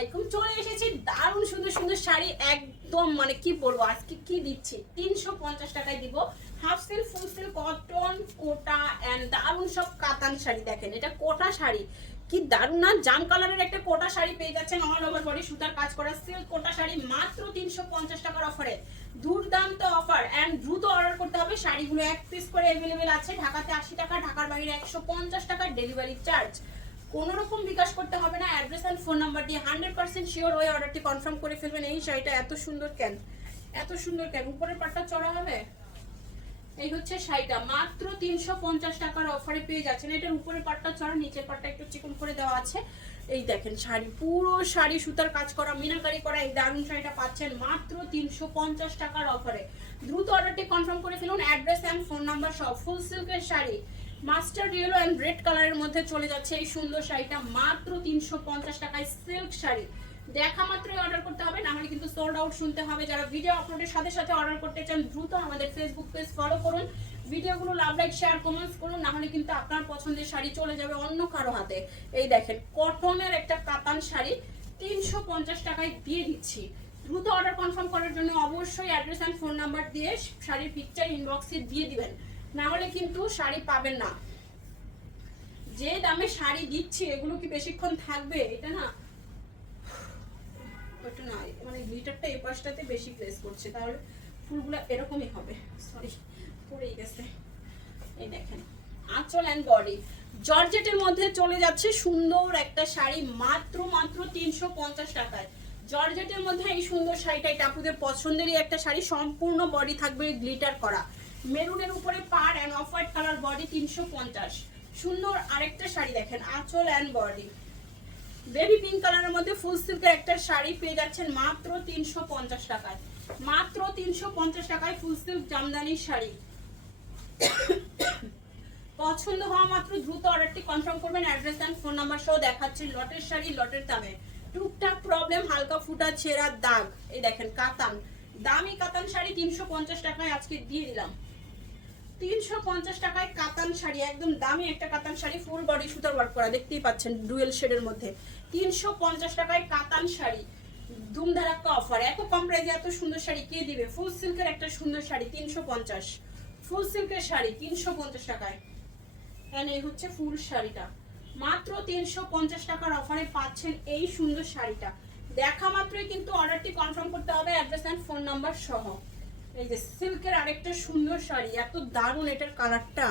আলাইকুম। চলে এসেছি দারুণ সুন্দর সুন্দর শাড়ি, একদম মানে কি বলবো, আজকে কি দিচ্ছি 350 টাকায় দিব। Half silk, full silk, cotton, Kota and দারুণ সব কাতান শাড়ি। দেখেন এটা কোটা শাড়ি, কি দারুণ না, জাম কালারের একটা কোটা শাড়ি পেয়ে যাচ্ছেন অল ওভার বডি সুতার কাজ করা সিল্ক কোটা শাড়ি মাত্র 350 টাকার অফারে। দুর্দান্ত অফার এন্ড দ্রুত অর্ডার করতে হবে। শাড়িগুলো এক পিস করে अवेलेबल আছে। ঢাকাতে 80 টাকা, ঢাকার বাইরে 150 টাকা ডেলিভারি চার্জ। কোনো রকম বিকাশ করতে হবে না, অ্যাড্রেস এন্ড ফোন নাম্বার দিয়ে 100% শিওর হয়ে অর্ডারটি কনফার্ম করে ফেলবেন। এই শাড়িটা এত সুন্দর কেন, এত সুন্দর কেন, উপরের পাটটা চড়া হবে। এই হচ্ছে শাড়িটা মাত্র 350 টাকার অফারে পেয়ে যাচ্ছেন। এটার উপরের পাটটা চড়া, নিচের পাটটা একটু চিকন করে দেওয়া আছে। এই দেখেন শাড়ি, পুরো শাড়ি সুতার কাজ করা, মিনাকারি করা এই দারুণ শাড়িটা পাচ্ছেন মাত্র 350 টাকার অফারে। দ্রুত অর্ডারটি কনফার্ম করে ফেলুন, অ্যাড্রেস এন্ড ফোন নাম্বার সব। ফুল সিল্কের sari, mustard yellow and red কালারের মধ্যে চলে যাচ্ছে এই সুন্দর শাড়িটা মাত্র 350 টাকায়। সিল্ক শাড়ি দেখা মাত্রই অর্ডার করতে হবে, না হলে কিন্তু সোল্ড আউট শুনতে হবে। যারা ভিডিও আপলোডের সাথে সাথে অর্ডার করতে চান দ্রুত আমাদের ফেসবুক পেজ ফলো করুন, ভিডিওগুলো লাভ লাইক শেয়ার কমেন্টস করুন, না হলে কিন্তু আপনার পছন্দের শাড়ি চলে যাবে অন্য কারো হাতে। এই দেখেন কটনের একটা কাতান শাড়ি 350 টাকায় দিয়ে দিচ্ছি। দ্রুত অর্ডার কনফার্ম করার জন্য অবশ্যই অ্যাড্রেস এন্ড ফোন নাম্বার দিয়ে শাড়ির পিকচার ইনবক্সে দিয়ে দিবেন, না হলে কিন্তু শাড়ি পাবেন না। যে দামে শাড়ি দিচ্ছি এগুলো কি বেশিক্ষণ থাকবে? এটা না, ওটা না, মানে গ্লিটারটা এই পাশটাতে বেশি প্লেস করছে, তাহলে ফুলগুলো এরকমই হবে। সরি, পড়েই গেছে। এই দেখেন আঁচল এন্ড বডি জর্জেটের মধ্যে চলে যাচ্ছে সুন্দর একটা শাড়ি মাত্র 350 টাকায়। জর্জেটের মধ্যে এই সুন্দর শাড়িটা, এটা আপনাদের পছন্দেরই একটা শাড়ি, সম্পূর্ণ বডি থাকবে গ্লিটার করা, মেরুনের উপরে পাড় end off white colour body 350। সুন্দর আরেকটা শাড়ি দেখেন আঁচল এন্ড বডি, বেবি পিঙ্ক কালারের মধ্যে ফুল সিল্কের একটা শাড়ি পেয়ে যাচ্ছেন মাত্র 350 টাকায়। মাত্র 350 টাকায় ফুল সিল্ক জামদানি শাড়ি। পছন্দ হওয়া মাত্র দ্রুত অর্ডারটি কনফার্ম করবেন, অ্যাড্রেস এন্ড ফোন নাম্বার সহ দেখাচ্ছি। লটের শাড়ি, লটের দামে টুকটাক প্রবলেম, হালকা ফুটা ছেঁড়া দাগ। এই দেখেন কাতান, দামি কাতান শাড়ি 350 টাকায় আজকে দিয়ে দিলাম। 350 টাকায় কাতান শাড়ি, একদম দামি একটা কাতান শাড়ি, ফুল বডি সুতার ওয়ার্ক করা, দেখতেই পাচ্ছেন ডুয়েল শেডের মধ্যে। 350 টাকায় কাতান শাড়ি, ধুমধারাক্কা অফার। এত কম প্রাইসে এত সুন্দর শাড়ি কে দিবে? ফুল সিল্কের একটা সুন্দর শাড়ি 350, ফুল সিল্কের শাড়ি 350 টাকায়। এই হচ্ছে ফুল শাড়িটা মাত্র 350 টাকার অফারে পাচ্ছেন এই সুন্দর শাড়িটা। দেখা মাত্রই কিন্তু অর্ডারটি কনফার্ম করতে হবে, অ্যাড্রেস এন্ড ফোন নাম্বার সহ। এই যে সিল্কের আরেকটা সুন্দর শাড়ি, এত দারুণ এটার কালারটা,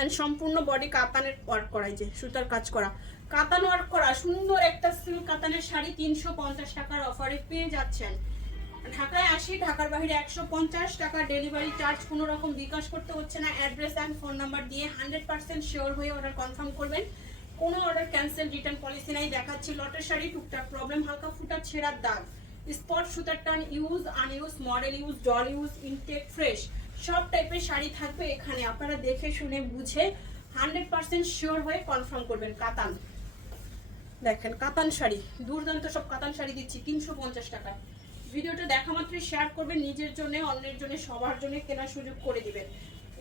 এন্ড সম্পূর্ণ বডি কাতানের ওয়ার্ক করা, এই যে সুতার কাজ করা, কাতান ওয়ার্ক করা সুন্দর একটা সিল্ক কাতানের শাড়ি 350 টাকার অফারে পেয়ে যাচ্ছেন। ঢাকায় 80, ঢাকার বাইরে 150 টাকা ডেলিভারি চার্জ। কোনো রকম বিকাশ করতে হচ্ছে না, অ্যাড্রেস এন্ড ফোন নাম্বার দিয়ে 100% শিওর হয়ে অর্ডার কনফার্ম করবেন। কোনো অর্ডার ক্যান্সেল, রিটার্ন পলিসি নাই। দেখাচ্ছি লটের শাড়ি, টুকটাক প্রবলেম, হালকা ফুটা ছেঁড়ার দাগ, স্পট সুতার টান, use unused, model use, doll use, intact, fresh সব টাইপের শাড়ি থাকবে এখানে। আপনারা দেখে শুনে বুঝে 100% শিওর হয়ে কনফার্ম করবেন। কাতান দেখেন, কাতান শাড়ি দুর্দান্ত সব কাতান শাড়ি দিচ্ছি 350 টাকায়। ভিডিওটা দেখা মাত্রই শেয়ার করবেন, নিজের জন্য, অন্যের জন্য, সবার জন্য কেনার সুযোগ করে দিবেন।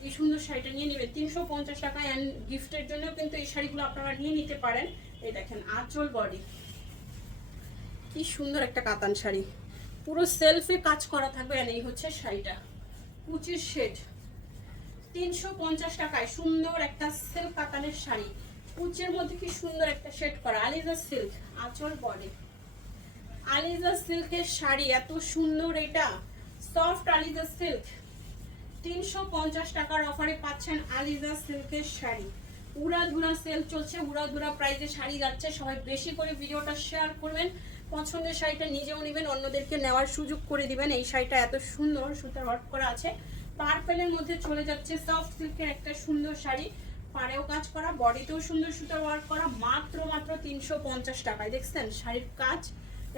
এই সুন্দর শাড়িটা নিয়ে নেবেন 350 টাকায়, অ্যান্ড গিফটের জন্য কিন্তু এই শাড়িগুলো আপনারা নিয়ে নিতে পারেন। এই দেখেন আঁচল বডি, কি সুন্দর একটা কাতান শাড়ি, পুরো সেলফে কাজ করা থাকবে। এই হচ্ছে শাড়িটা, কুচির শেড 350 টাকায় সুন্দর একটা সিল্ক কাতানের শাড়ি, কুচির মধ্যে কি সুন্দর একটা শেড করা, আলিজা সিল্ক, আঁচল বডি, আলিজা সিল্কের শাড়ি এত সুন্দর, এটা সফট আলিজা সিল্ক 350 টাকার অফারে পাচ্ছেন আলিজা সিল্কের শাড়ি। উড়াধুরা সেল চলছে, উড়াধুরা প্রাইসে শাড়ি যাচ্ছে। সবাই বেশি করে ভিডিওটা শেয়ার করবেন, পছন্দের শাড়িটা নিজেও নেবেন, অন্যদেরকে নেওয়ার সুযোগ করে দিবেন। এই শাড়িটা এত সুন্দর সুতার ওয়ার্ক করা আছে, পার্পেলের মধ্যে চলে যাচ্ছে সফট সিল্কের একটা সুন্দর শাড়ি, পাড়েও কাজ করা, বডিতেও সুন্দর সুতার ওয়ার্ক করা, মাত্র 350 টাকায়। দেখছেন শাড়ির কাজ,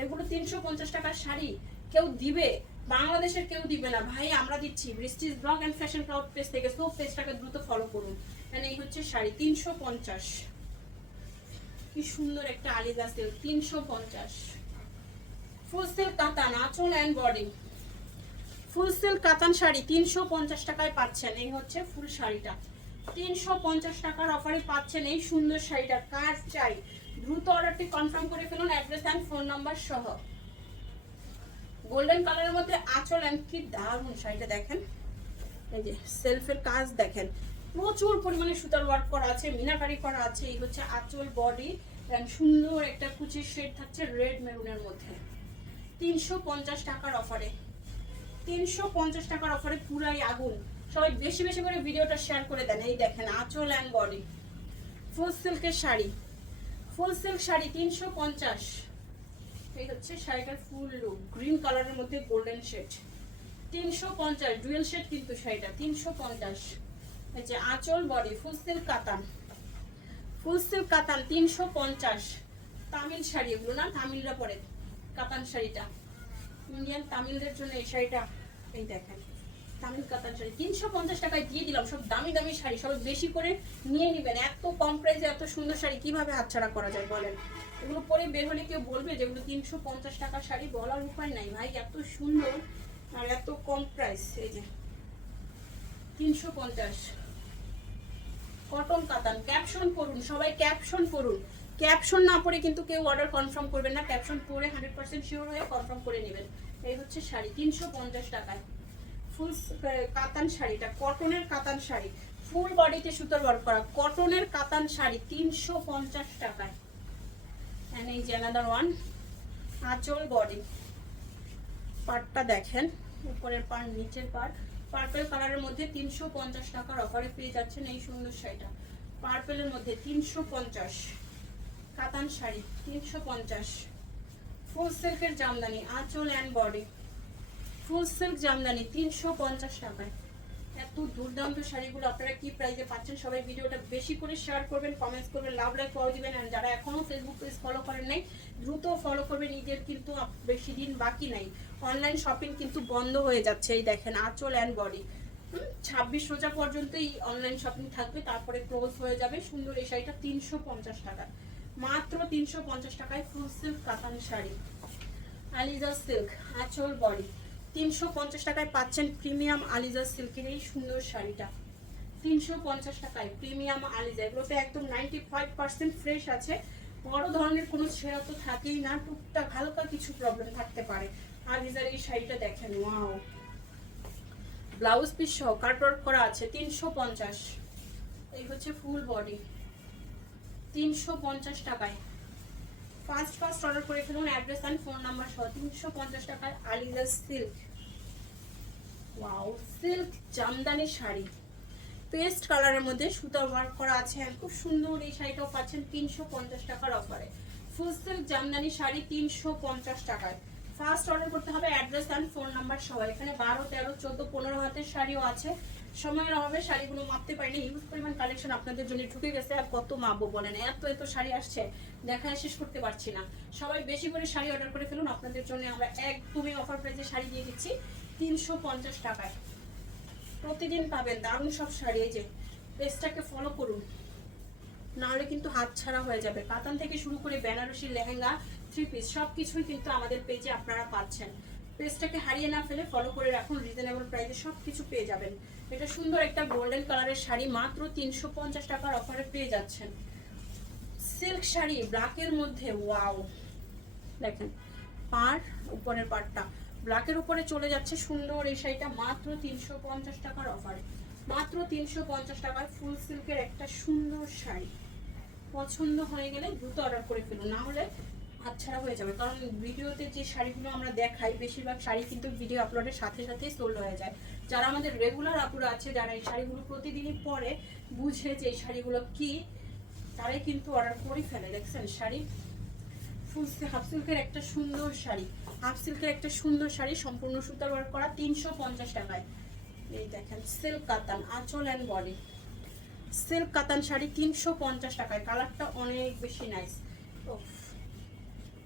এগুলো 350 টাকার শাড়ি কেউ দিবে? বাংলাদেশের কেউ দিবে না ভাই, আমরা দিচ্ছি। বৃষ্টিস blog and fashion cloud page থেকে, সব পেজটাকে দ্রুত ফলো করুন। এই হচ্ছে শাড়ি 350, কি সুন্দর একটা আলিজা সিল্ক 350। ফুল সিল্ক কাতান, আঁচল এন্ড বডি, ফুল সিল্ক কাতান শাড়ি 350 টাকায় পাচ্ছেন। এই হচ্ছে ফুল শাড়িটা 350 টাকার অফারে পাচ্ছেন এই সুন্দর শাড়িটা। কার চাই? দ্রুত অর্ডারটি কনফার্ম করে ফেলুন, অ্যাড্রেস অ্যান্ড ফোন নাম্বার সহ। গোল্ডেন কালারের মধ্যে আঁচল অ্যান্ড কি দারুণ শাড়িটা দেখেন, এই যে সেলফের কাজ দেখেন, প্রচুর পরিমাণে সুতার ওয়ার্ক করা আছে, মিনাকারি করা আছে। এই হচ্ছে আঁচল, বডি এন্ড সুন্দর একটা কুচির শেড থাকছে রেড মেরুনের মধ্যে। 350 টাকার অফারে, 350 টাকার অফারে পুরাই আগুন। সবাই বেশি বেশি করে ভিডিওটা শেয়ার করে দেন। এই দেখেন আঁচল অ্যান্ড বডি, ফুল সিল্কের শাড়ি, ফুল সিল্ক শাড়ি 350। এই হচ্ছে শাড়িটার ফুল লুক, গ্রিন কালারের মধ্যে গোল্ডেন শেড, 350 ডুয়েল শেড কিন্তু শাড়িটা 350। এই যে আঁচল, বডি, ফুল সিল্ক কাতান, ফুল সিল্ক কাতান 350। তামিল শাড়ি এগুলো না, তামিলরা পরে কাতান শাড়িটা, ইন্ডিয়ান তামিলদের জন্য এই শাড়িটা। এই দেখেন তামিল কাতান শাড়ি 350 টাকায় দিয়ে দিলাম। সব দামি দামি শাড়ি, সবাই বেশি করে নিয়ে নেবেন। এত কম প্রাইসে এত সুন্দর শাড়ি কিভাবে হাতছাড়া করা যায় বলেন? এগুলো পরে বের হলে কেউ বলবে যে এগুলো 350 টাকার শাড়ি? বলার উপায় নাই ভাই, এত সুন্দর আর এত কম প্রাইস। এই যে 350 কটন কাতান। ক্যাপশন পড়ুন সবাই, ক্যাপশন পড়ুন। ক্যাপশন না পড়ে কিন্তু কেউ অর্ডার কনফার্ম করবেন না, ক্যাপশন পড়ে 100% শিওর হয়ে কনফার্ম করে নেবেন। এই হচ্ছে শাড়ি 350 টাকায়, ফুল কাতান শাড়িটা, কটনের কাতান শাড়ি, ফুল বডিতে সুতার ওয়ার্ক করা কটনের কাতান শাড়ি 350 টাকায়। এন্ড এই যে অ্যানাদার ওয়ান, আঁচল, বডি, পাটটা দেখেন, উপরের পার নিচের পার, পার্পল কালারের মধ্যে 350 টাকার অফারে পেয়ে যাচ্ছেন এই সুন্দর শাড়িটা। পার্পলের মধ্যে 350, কাতান শাড়ি 350, ফুল সিল্কের জামদানি, আঁচল and body, full silk Jamdani 350 টাকায়। এত দুর্দান্ত শাড়িগুলো আপনারা কি প্রাইসে পাচ্ছেন? সবাই ভিডিওটা বেশি করে শেয়ার করবেন, কমেন্টস করবেন, লাভ লাইক করে দিবেন। আর যারা এখনো ফেসবুক পেজ ফলো করেন নাই দ্রুত ফলো করবেন, ঈদের কিন্তু বেশি দিন বাকি নাই, অনলাইন শপিং কিন্তু বন্ধ হয়ে যাচ্ছে। এই দেখেন আঁচল অ্যান্ড বডি, 26 রোজা পর্যন্তই অনলাইন শপিং থাকবে, তারপরে ক্লোজ হয়ে যাবে। সুন্দর এই শাড়িটা 350 টাকা, মাত্র 350 টাকায় ফুল সিল্ক কাতান শাড়ি, আলিজা সিল্ক, আঁচল, বডি 350 টাকায় পাচ্ছেন প্রিমিয়াম আলিজা সিল্কের এই সুন্দর শাড়িটা। 350 টাকায় প্রিমিয়াম আলিজা, এগুলোতে একদম 95% ফ্রেশ আছে। বড় ধরনের কোনো ছেঁড়া তো থাকেই না, টুকটাক হালকা কিছু প্রবলেম থাকতে পারে। আলিজার এই শাড়িটা দেখেন, ওয়াও, ব্লাউজ পিস সহ কাটওয়ার্ক করা আছে 350। এই হচ্ছে ফুল বডি 350 টাকায়। ফার্স্ট অর্ডার করে ফেলুন, অ্যাড্রেস এন্ড ফোন নাম্বার সহ। 350 টাকায় আলিজা silk, wow, silk Jamdani sari, paste কালারের মধ্যে সুতার ওয়ার্ক করা আছে, খুব সুন্দর। এই শাড়িটাও পাচ্ছেন 350 টাকার অফারে। ফুল সিল্ক জামদানি শাড়ি 350 টাকায়। ফার্স্ট অর্ডার করতে হবে, অ্যাড্রেস এন্ড ফোন নাম্বার সহ। এখানে 12, 13, 14, 15 হাতের শাড়িও আছে। সময়ের অভাবে শাড়িগুলো মাপতে পারিনি, হিউজ পরিমাণ কালেকশন আপনাদের জন্য ঢুকে গেছে। আর কত মাপবো বলেন, এত শাড়ি আসছে, দেখায় শেষ করতে পারছি না। সবাই বেশি করে শাড়ি অর্ডার করে ফেলুন, আপনাদের জন্য আমরা একদমই অফার প্রাইসে শাড়ি দিয়ে দিচ্ছি 350 টাকায়। প্রতিদিন পাবেন দারুণ সব শাড়ি। এই যে পেজটাকে ফলো করুন, নাহলে কিন্তু হাত ছাড়া হয়ে যাবে। কাতান থেকে শুরু করে বেনারসি, লেহেঙ্গা, 3 পিস সবকিছুই কিন্তু আমাদের পেজে আপনারা পাচ্ছেন। পেজটাকে হারিয়ে না ফেলে ফলো করে রাখুন, রিজনেবল প্রাইসে সবকিছু পেয়ে যাবেন। এটা সুন্দর একটা গোল্ডেন কালারের শাড়ি, মাত্র 350 টাকার অফারে পেয়ে যাচ্ছেন। সিল্ক শাড়ি ব্ল্যাকের মধ্যে, ওয়াও, দেখেন পার, উপরের পাটটা ব্ল্যাকের উপরে চলে যাচ্ছে, সুন্দর এই শাড়িটা মাত্র 350 টাকার অফারে। মাত্র 350 টাকায় ফুল সিল্কের একটা সুন্দর শাড়ি। পছন্দ হয়ে গেলে দ্রুত অর্ডার করে ফেলুন, না হলে হাতছাড়া হয়ে যাবে। কারণ ভিডিওতে যে শাড়িগুলো আমরা দেখাই, বেশিরভাগ শাড়ি কিন্তু ভিডিও আপলোডের সাথে সাথেই সোল্ড হয়ে যায়। যারা আমাদের রেগুলার আপুরা আছে, যারা এই শাড়িগুলো প্রতিদিনই পরে, বুঝে যে এই শাড়িগুলো কি, তারাই কিন্তু অর্ডার করে ফেলে। দেখছেন শাড়ি, ফুল হাফ সিল্কের একটা সুন্দর শাড়ি, হাফ সিল্কের একটা সুন্দর শাড়ি, সম্পূর্ণ সুতার ওয়ার্ক করা 350 টাকায়। এই দেখেন সিল্ক কাতান, আঁচল অ্যান্ড বডি, সিল্ক কাতান শাড়ি 350 টাকায়। কালারটা অনেক বেশি নাইস।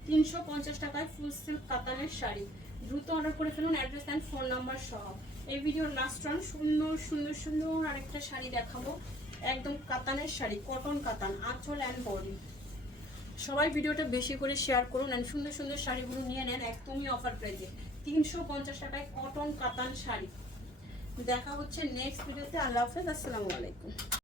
350 টাকায় ফুল সিল্ক কাতানের শাড়ি। দ্রুত অর্ডার করে ফেলুন, অ্যাড্রেস অ্যান্ড ফোন নাম্বার সহ। এই ভিডিওর লাস্ট রান সুন্দর সুন্দর সুন্দর আরেকটা শাড়ি দেখাবো, একদম কাতানের শাড়ি, কটন কাতান, আঁচল অ্যান্ড বডি। সবাই ভিডিওটা বেশি করে শেয়ার করুন এন্ড সুন্দর সুন্দর শাড়িগুলো নিয়ে নেন একদমই অফার প্রাইসে। 350 টাকায় কটন কাতান শাড়ি। দেখা হচ্ছে নেক্সট ভিডিওতে। আল্লাহ হাফেজ, আসসালামু আলাইকুম।